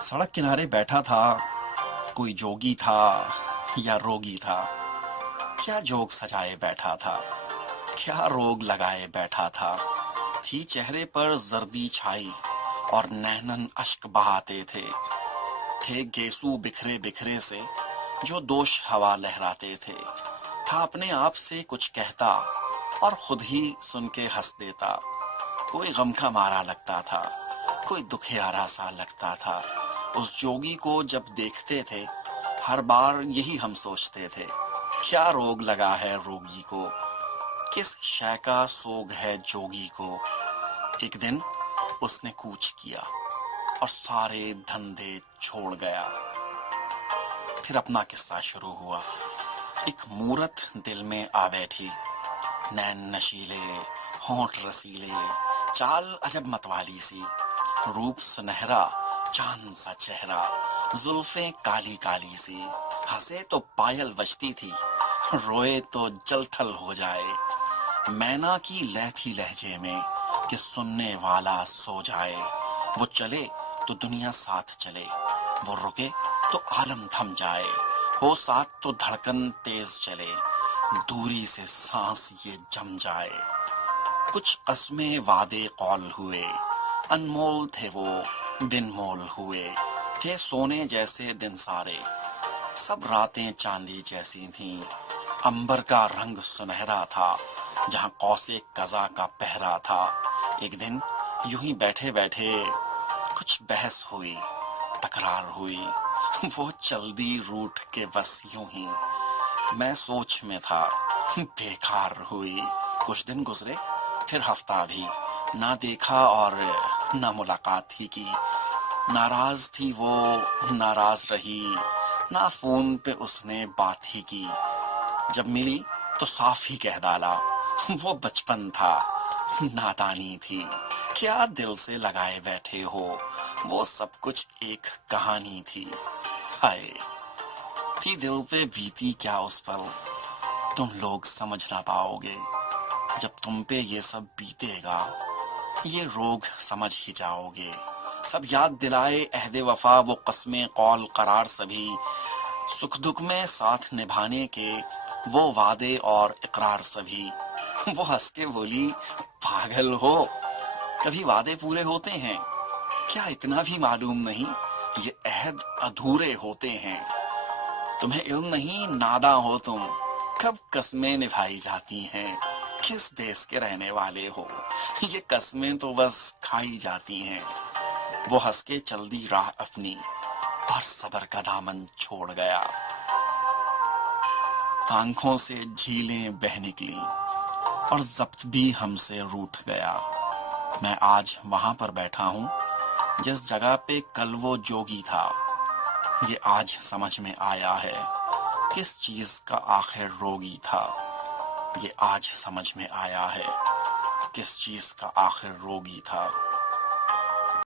सड़क किनारे बैठा था, कोई जोगी था या रोगी था। क्या जोक सजाए बैठा था, क्या रोग लगाए बैठा था। थी चेहरे पर जर्दी छाई और नैनन अश्क बहाते थे गेसू बिखरे बिखरे से जो दोष हवा लहराते थे। था अपने आप से कुछ कहता और खुद ही सुन के हंस देता। कोई गम का मारा लगता था, कोई दुखियारा सा लगता था। उस जोगी को जब देखते थे हर बार यही हम सोचते थे, क्या रोग लगा है रोगी को, किस शय का सोग है जोगी को। एक दिन उसने कूच किया और सारे धंधे छोड़ गया। फिर अपना किस्सा शुरू हुआ। एक मूरत दिल में आ बैठी, नैन नशीले, होंठ रसीले, चाल अजब मतवाली सी, रूप सुनहरा, चांद सा चेहरा, जुल्फें काली काली सी। हंसे तो पायल बजती थी, रोए तो जलथल हो जाए। मैना की लहथी लहजे में कि सुनने वाला सो जाए। वो चले तो दुनिया साथ चले, वो रुके तो आलम थम जाए। हो साथ तो धड़कन तेज चले, दूरी से सांस ये जम जाए। कुछ कस्में वादे कौल हुए, अनमोल थे वो बिन मोल हुए। थे सोने जैसे दिन सारे, सब रातें चांदी जैसी थीं। अंबर का रंग सुनहरा था, जहां कौसे कज़ा का पहरा था। एक दिन यूं ही बैठे बैठे कुछ बहस हुई, तकरार हुई। वो चल दी रूठ के बस यूं ही, मैं सोच में था, बेकार हुई। कुछ दिन गुजरे, फिर हफ्ता भी, ना देखा और ना मुलाकात ही की। नाराज थी वो, नाराज रही, ना फोन पे उसने बात ही की। जब मिली तो साफ ही कह डाला, वो बचपन था, नादानी थी। क्या दिल से लगाए बैठे हो, वो सब कुछ एक कहानी थी। हाय, थी दिल पे बीती क्या उस पल, तुम लोग समझ ना पाओगे। जब तुम पे ये सब बीतेगा, ये रोग समझ ही जाओगे। सब याद दिलाए अहदे वफा, वो कस्में कौल करार सभी। सुख दुख में साथ निभाने के वो वादे और इकरार सभी। वो हंस के बोली, पागल हो, कभी वादे पूरे होते हैं क्या, इतना भी मालूम नहीं, ये अहद अधूरे होते हैं। तुम्हें इल्म नहीं, नादा हो तुम, कब कस्में निभाई जाती हैं। किस देश के रहने वाले हो, ये कस्में तो बस खाई जाती हैं। वो हंस के चल दी राह अपनी और सबर का दामन छोड़ गया। आंखों से झीलें बह निकली और जब्त भी हमसे रूठ गया। मैं आज वहां पर बैठा हूँ जिस जगह पे कल वो जोगी था। ये आज समझ में आया है, किस चीज का आखिर रोगी था। ये आज समझ में आया है, किस चीज का आखिर रोगी था।